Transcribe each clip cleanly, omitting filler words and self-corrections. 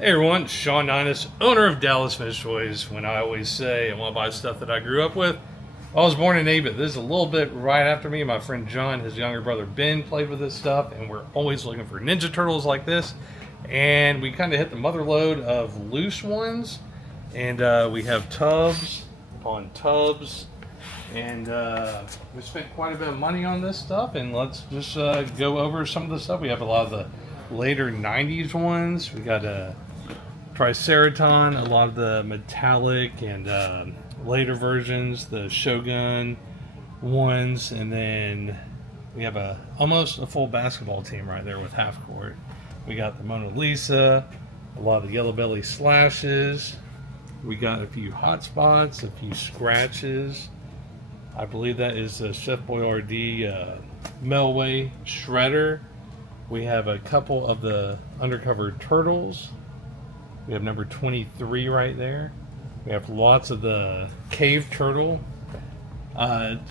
Hey everyone, Sean Ninus, owner of Dallas Fish Toys. When I always say I want to buy stuff that I grew up with, I was born in 80, but this is a little bit right after me. My friend John, his younger brother Ben, played with this stuff, and we're always looking for Ninja Turtles like this. And we kind of hit the mother load of loose ones, and we have tubs upon tubs, and we spent quite a bit of money on this stuff. And let's just go over some of the stuff. We have a lot of the later 90s ones. We got a Triceraton, a lot of the metallic and later versions, the Shogun ones, and then we have almost a full basketball team right there with half court. We got the Mona Lisa, a lot of the Yellow Belly slashes. We got a few hot spots, a few scratches. I believe that is the Chef Boyardee Melway Shredder. We have a couple of the Undercover Turtles. We have number 23 right there. We have lots of the Cave Turtle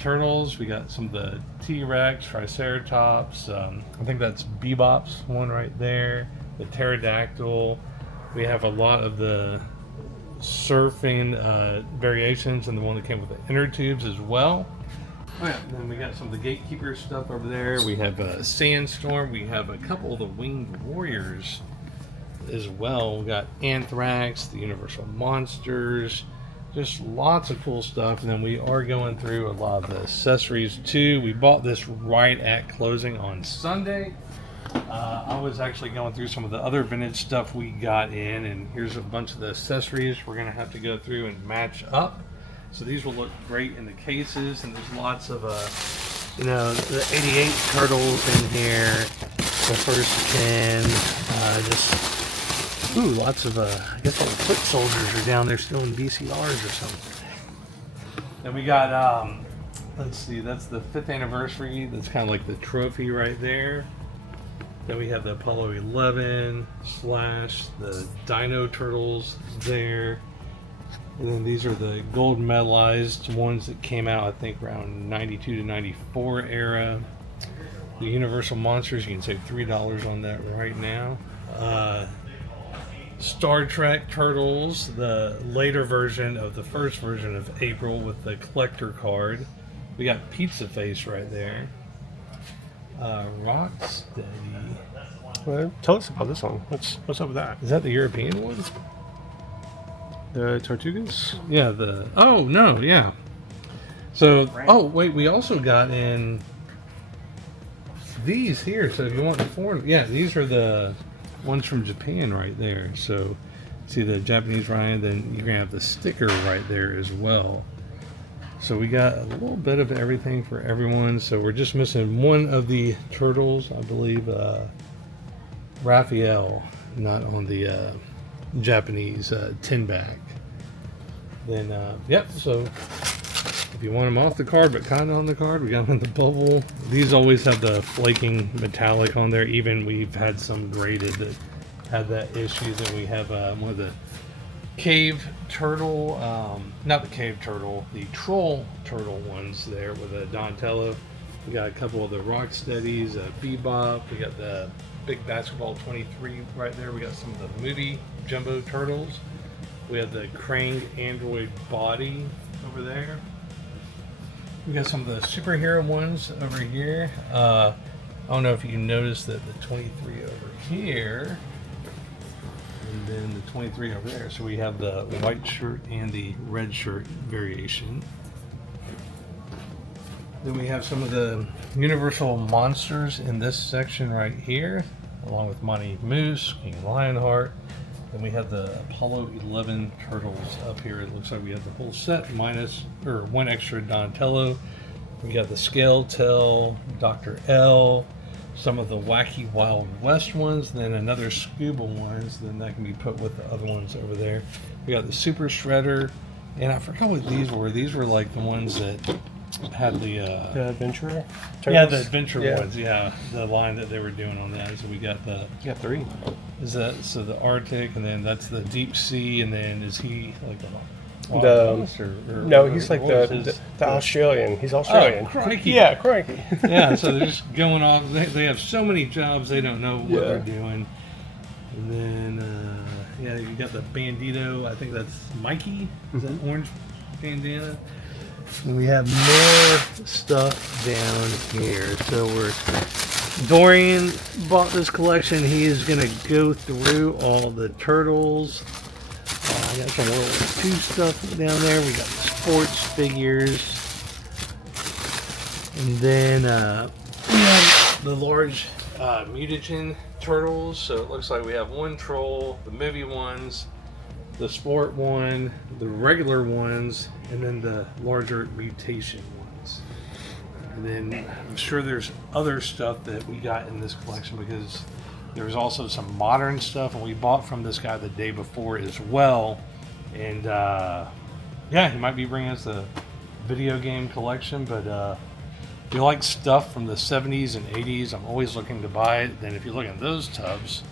turtles. We got some of the T-Rex, Triceratops. I think that's Bebop's one right there. The Pterodactyl. We have a lot of the surfing variations, and the one that came with the inner tubes as well. Oh yeah, and then we got some of the Gatekeeper stuff over there. We have a Sandstorm. We have a couple of the Winged Warriors as well. We got Anthrax, the Universal Monsters, just lots of cool stuff. And then we are going through a lot of the accessories too. We bought this right at closing on Sunday. I was actually going through some of the other vintage stuff we got in, and here's a bunch of the accessories we're going to have to go through and match up. So these will look great in the cases, and there's lots of, the 88 turtles in here, the first 10, lots of, I guess all the foot soldiers are down there still in VCRs or something. Then we got, let's see, that's the 5th anniversary, that's kind of like the trophy right there. Then we have the Apollo 11 / the Dino Turtles there. And then these are the gold medalized ones that came out, I think, around 92 to 94 era. The Universal Monsters, you can save $3 on that right now. Star Trek Turtles, the later version of the first version of April with the collector card. We got Pizza Face right there. Rocksteady. Well, tell us about this one. What's up with that? Is that the European one? The Tortugas? Yeah, oh, no, yeah. So, oh, wait, we also got in these here. So if you want the foreign, yeah, these are the ones from Japan right there. So, see the Japanese Ryan, then you're going to have the sticker right there as well. So we got a little bit of everything for everyone. So we're just missing one of the turtles, I believe, Raphael, not on the Japanese tin bag. Then so if you want them off the card but kind of on the card, we got them in the bubble. These always have the flaking metallic on there. Even we've had some graded that had that issue. Then we have one of the Cave Turtle, not the Cave Turtle, the Troll Turtle ones there with a Donatello. We got a couple of the Rocksteadies, Bebop. We got the Big Basketball 23 right there. We got some of the Moody Jumbo Turtles. We have the Krang Android Body over there. We got some of the superhero ones over here. I don't know if you noticed that the 23 over here, and then the 23 over there. So we have the white shirt and the red shirt variation. Then we have some of the Universal Monsters in this section right here, along with Monty Moose, King Lionheart. Then we have the Apollo 11 Turtles up here. It looks like we have the whole set minus, or one extra Donatello. We got the Scale Tail, Dr. L, some of the Wacky Wild West ones, then another Scuba ones, then that can be put with the other ones over there. We got the Super Shredder, and I forgot what these were. These were like the ones that had the Adventure Turtles? Yeah, the Adventure ones, yeah, the line that they were doing on that. So we got the, You got 3. is that, so the Arctic, and then that's the Deep Sea, and then is he like no, he's like the Australian. He's Australian. Oh, crikey. Yeah, crikey. Yeah, so they're just going off. They have so many jobs, they don't know what they're doing. And then Yeah, you got the bandito. I think that's Mikey. Is that orange bandana? And we have more stuff down here. So Dorian bought this collection. He is going to go through all the turtles. I got some World War II stuff down there. We got sports figures. And then we have the large mutagen turtles. So it looks like we have one troll, the movie ones, the sport one, the regular ones, and then the larger mutation ones. And then I'm sure there's other stuff that we got in this collection because there's also some modern stuff, and we bought from this guy the day before as well. And yeah, he might be bringing us a video game collection, but if you like stuff from the 70s and 80s, I'm always looking to buy it. Then if you look at those tubs,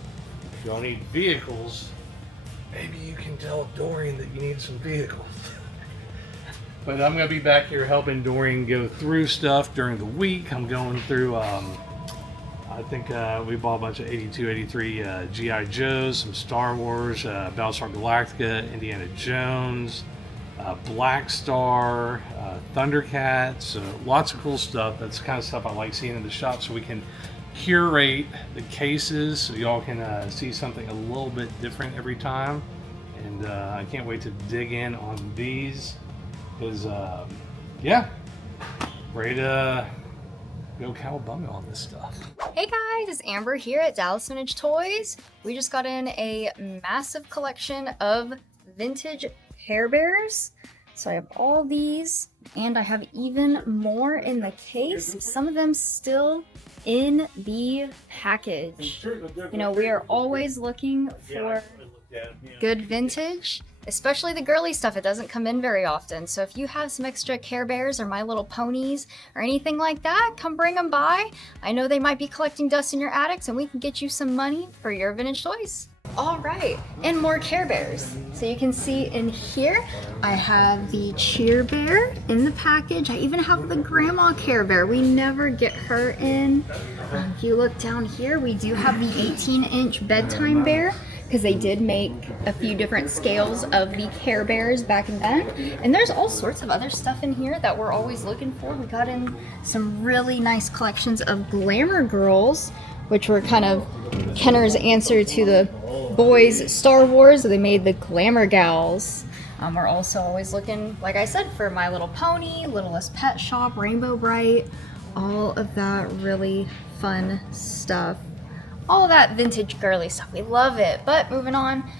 if y'all need vehicles, maybe you can tell Dorian that you need some vehicles. But I'm going to be back here helping Dorian go through stuff during the week. I'm going through, I think we bought a bunch of 82, 83 G.I. Joes, some Star Wars, Battlestar Galactica, Indiana Jones, Black Star, Thundercats, lots of cool stuff. That's the kind of stuff I like seeing in the shop, so we can curate the cases so y'all can see something a little bit different every time. And I can't wait to dig in on these because yeah, ready to go cowabunga on this stuff. Hey guys, it's Amber here at Dallas Vintage Toys. We just got in a massive collection of vintage Care Bears. So I have all these, and I have even more in the case. Some of them still in the package. You know, we are always looking for good vintage, especially the girly stuff. It doesn't come in very often. So if you have some extra Care Bears or My Little Ponies or anything like that, come bring them by. I know they might be collecting dust in your attics, and we can get you some money for your vintage toys. All right, and more Care Bears. So you can see in here, I have the Cheer Bear in the package. I even have the Grandma Care Bear. We never get her in. If you look down here, we do have the 18-inch Bedtime Bear, because they did make a few different scales of the Care Bears back then. And there's all sorts of other stuff in here that we're always looking for. We got in some really nice collections of Glamour Girls, which were kind of Kenner's answer to the boys' Star Wars. They made the Glamour Gals. We're also always looking, like I said, for My Little Pony, Littlest Pet Shop, Rainbow Bright, all of that really fun stuff. All of that vintage girly stuff. We love it. But moving on,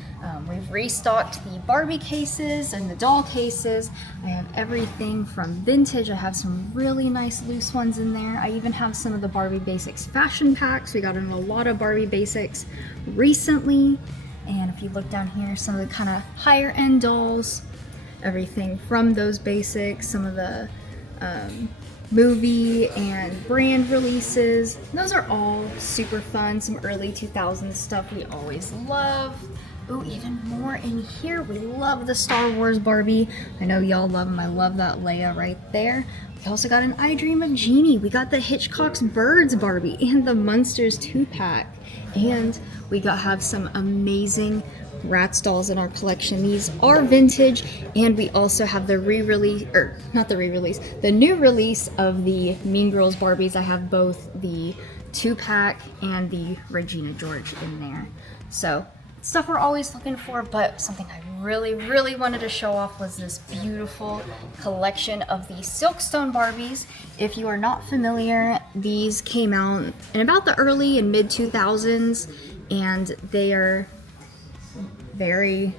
we've restocked the Barbie cases and the doll cases. I have everything from vintage. I have some really nice loose ones in there. I even have some of the Barbie Basics fashion packs. We got in a lot of Barbie Basics recently. And if you look down here, some of the kind of higher end dolls, everything from those basics, some of the movie and brand releases. Those are all super fun. Some early 2000s stuff we always love. Oh, even more in here. We love the Star Wars Barbie. I know y'all love them. I love that Leia right there. We also got an I Dream of Jeannie. We got the Hitchcock's Birds Barbie and the Munsters 2-pack. And we have some amazing Bratz dolls in our collection. These are vintage, and we also have the the new release of the Mean Girls Barbies. I have both the 2-pack and the Regina George in there. So stuff we're always looking for, but something I really wanted to show off was this beautiful collection of the Silkstone Barbies. If you are not familiar, these came out in about the early and mid 2000s, and they are very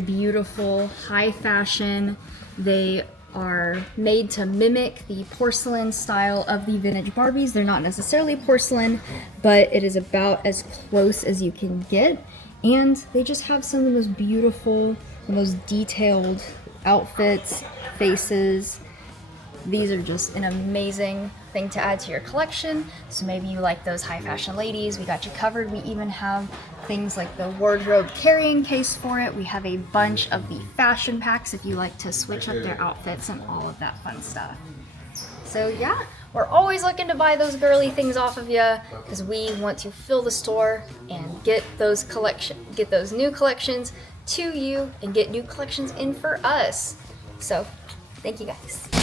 beautiful, high fashion. They are made to mimic the porcelain style of the vintage Barbies. They're not necessarily porcelain, but it is about as close as you can get. And they just have some of the most beautiful, the most detailed outfits, faces. These are just an amazing thing to add to your collection. So maybe you like those high fashion ladies, we got you covered. We even have things like the wardrobe carrying case for it. We have a bunch of the fashion packs if you like to switch up their outfits and all of that fun stuff. So yeah, We're always looking to buy those girly things off of you because we want to fill the store and get those new collections to you and get new collections in for us. So, thank you guys.